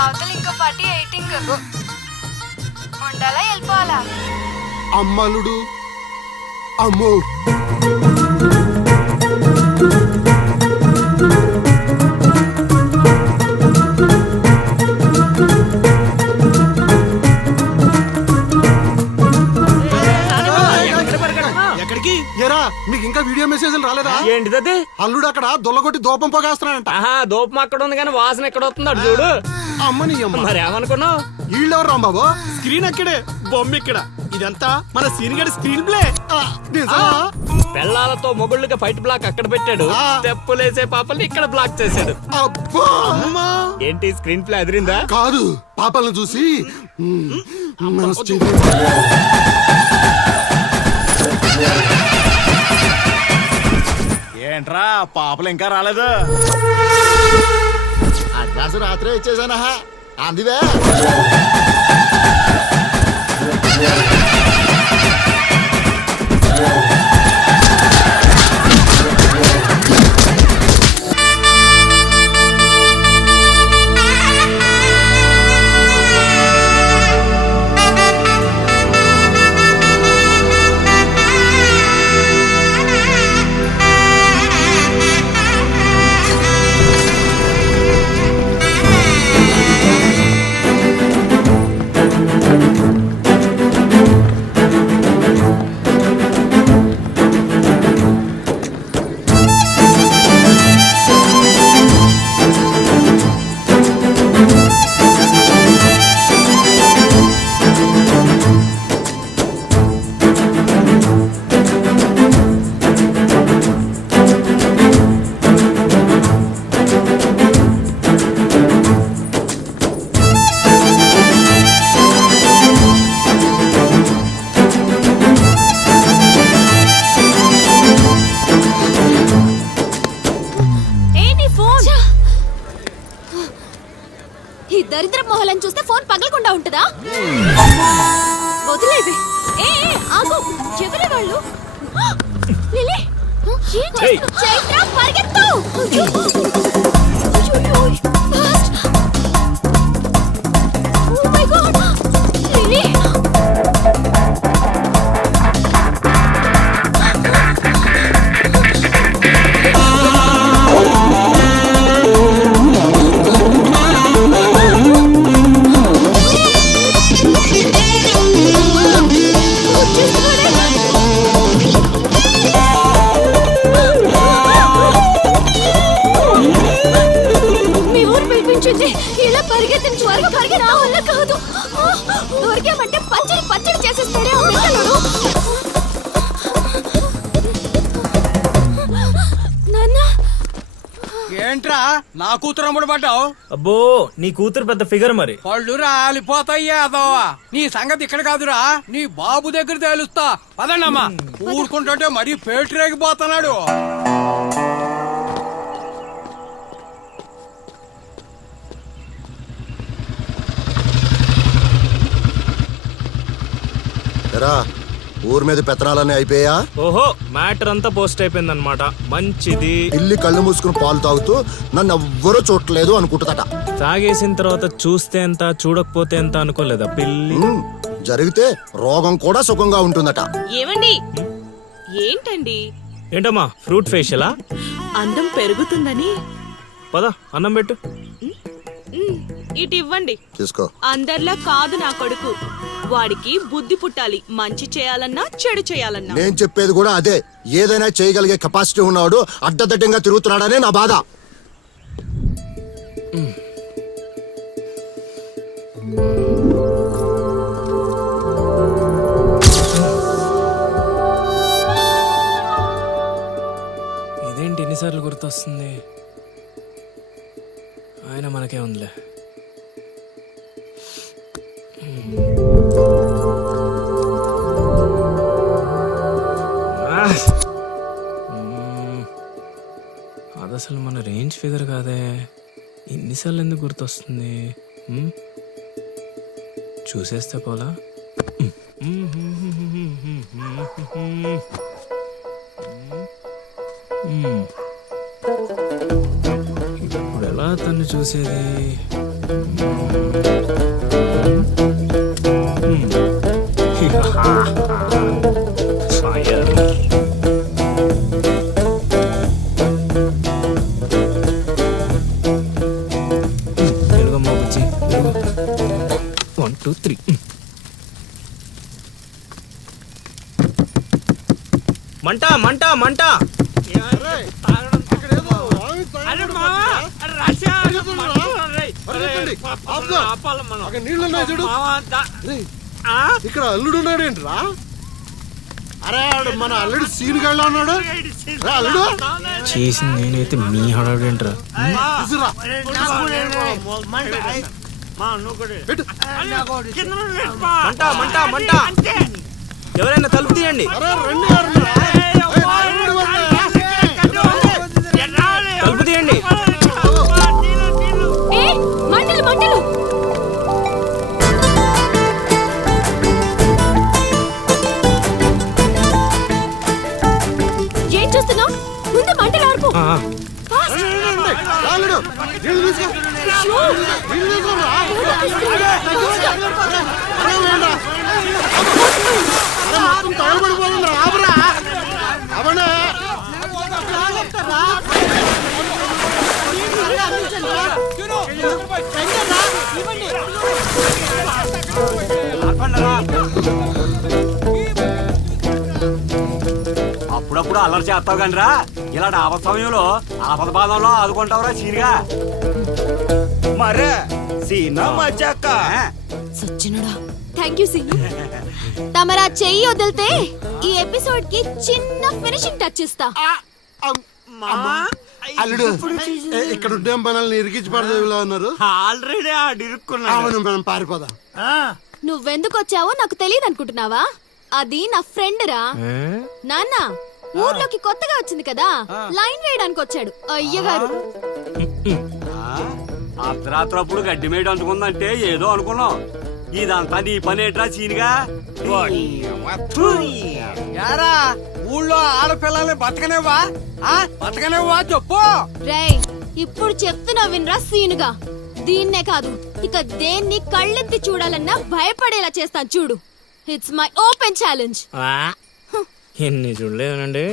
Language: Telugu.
అవతల ఇంకో పార్టీ ఎయిటింగ్ ఉండాలా వెళ్ళిపోవాలా? అమ్మలుడు అమ్మో ఏరా మీకు ఇంకా వీడియో మెసేజ్లు రాలేదా? ఏంటిది? అల్లుడు అక్కడ దొల్లగొట్టి దూపం పొగేస్తున్నాడంట. దూపం అక్కడ ఉంది కానీ వాసన ఎక్కడ వస్తుంది అటు చూడు. అమ్మని అమ్మ మరి ఏమనుకున్నావు? వీళ్ళెవరు రాంబాబు? స్క్రీన్ అక్కడే, బొమ్మ ఇక్కడ. ఇదంతా మన సీన్ గడి స్క్రీన్ ప్లే. పెళ్ళాలతో మొగుళ్ళకి ఫైట్ బ్లాక్ అక్కడ పెట్టాడు, తెప్పులేసే పాపల్ని ఇక్కడ బ్లాక్ చేశాడు. ఏంటి స్క్రీన్ ప్లే అదిరిందా? కాదు, పాపలను చూసి ఏంట్రా పాపలు ఇంకా రాలేదు? అడ్వాన్స్ రాత్రే ఇచ్చేసానా అందువే. ఈ దరిద్ర మొహలను చూస్తే ఫోన్ పగలకుండా ఉంటుందా? వదిలేవే. ఆగు, ఎవరి వాళ్ళు? లిలీ, చైత్ర పరిగెత్తు. Oh my God, Lily. ఇలా పరిగెత్తిన త్వరగా పరిగెత్తా వల్ల కాదు. దొరికామంటే పచ్చడి పచ్చడి చేసేస్తారే ఆ పిల్లలు. నాన్న, ఏంట్రా నా కూతురు అమ్ముడు పడ్డావు? అబ్బో, నీ కూతురు పెద్ద ఫిగర్ మరి. పళ్ళు రాలిపోతాయ్యా అదోవా. నీ సంగతి ఇక్కడ కాదురా, నీ బాబు దగ్గర తేలుస్తా. పదండమ్మా. ఊరుకుంటుంటే మరీ పేటరేగిపోతున్నాడు. ఊరి మీద పెత్తనాలన్నీ అయిపోయా? ఓహో, మ్యాటర్ అంతా పోస్ట్ అయిపోయింది అనమాట. మంచిది. ఇల్లి కళ్ళు మూసుకుని పాలు తాగుతూ నన్ను ఎవ్వరూ చూడలేదు అనుకుంటుందట. తాగేసిన తర్వాత చూస్తే ఎంత, చూడకపోతే ఎంత అనుకోలేదా పిల్లి? జరిగితే రోగం కూడా సుఖంగా ఉంటుందట. ఏమండి? ఏంటండి? ఏంటమ్మా, ఫ్రూట్ ఫేషియలా? అందం పెరుగుతుందని. పద, అన్నం పెట్టు. ఇటు ఇవ్వండి. తీసుకో. అందరిలా కాదు నా కొడుకు. వాడికి బుద్ధి పుట్టాలి, మంచి చేయాలన్నా చెడు చేయాలన్నా. నేను చెప్పేది కూడా అదే. ఏదైనా చేయగలిగే కెపాసిటీ ఉన్నవాడు అడ్డదడ్డంగా తిరుగుతున్నాడనే నా బాధ. ఇదేంటి ఎన్నిసార్లు గుర్తొస్తుంది? ఆయన మనకే ఉందిలే. అది అసలు మన రేంజ్ ఫిగర్ కాదే. ఇన్నిసార్లు ఎందుకు గుర్తొస్తుంది? చూసేస్తే పోలా. ఇప్పుడు ఎలా తను చూసేది? ఫైర్. వెలుగమ్మా బుజ్జి, వెలుగు. 1 2 3. మంట మంట మంట. ఇక్కడ అల్లుడు ఉన్నాడేంట్రా? అరే ఆడు మన అల్లుడు సీన్ గళ్ళ ఉన్నాడు. రా అల్లుడు, చేసింది నేనైతే మీ హడావిడేంట్రా? తీసుకురా. పెట్టు. మంట మంట మంట. ఎవరైనా తలుపు తీయండి. అరే రండి అరుణ్. తలుపు తీయండి. ఏ మంటలు మంటలు. ఏం చూస్తున్నావు? ముందు మంటలు ఆర్పు. అల్లుడు నీళ్ళు తీసుకో. నీళ్ళు తీసుకోరా. అరే మొత్తం తగలబడిపోతుంది. ఆపరా అవనే. అప్పుడప్పుడు అల్లరి చేస్తావు కానీ రా, ఇలాంటి ఆపద సమయంలో ఆపద బాధంలో ఆదుకుంటావురా సీనిగా. మరే సీనా మజాక. సచ్చినుడా. Thank you Seenu. తమరా చెయ్యి వదిలితే ఈ ఎపిసోడ్ కి చిన్న ఫినిషింగ్ టచ్ ఇస్తా. అల్లుడు ఇక్కడ ఉండే మనల్ని ఇరికించి పడదేవిలా ఉన్నారు. ఆల్రెడీ ఆడిరుక్కున్నా. అవును, మనం పారిపోదాం. నువ్వెందుకు వచ్చావో నాకు తెలియదు అనుకుంటున్నావా? అది నా ఫ్రెండ్ రా. నాన్న ఊర్లోకి కొత్తగా వచ్చింది కదా, లైన్ వేయడానికి వచ్చాడు అయ్యగారు. అర్ధరాత్రప్పుడు గడ్డి మేడ అంటుకుందంటే ఏదో అనుకున్నాం. ఇదంతా నీ పని ఏట్రా సీనిగా? యారా ఊళ్ళో ఆడపిల్లల్ని బతకనేవా? బతకనేవా చెప్పు. రేయ్ ఇప్పుడు చెప్తున్నా వినరా సీనుగా. దీన్నే కాదు ఇక దేన్ని కళ్ళెత్తి చూడాలన్నా భయపడేలా చేస్తాను చూడు. It's my open challenge. ఎన్ని చూడలేదనండి.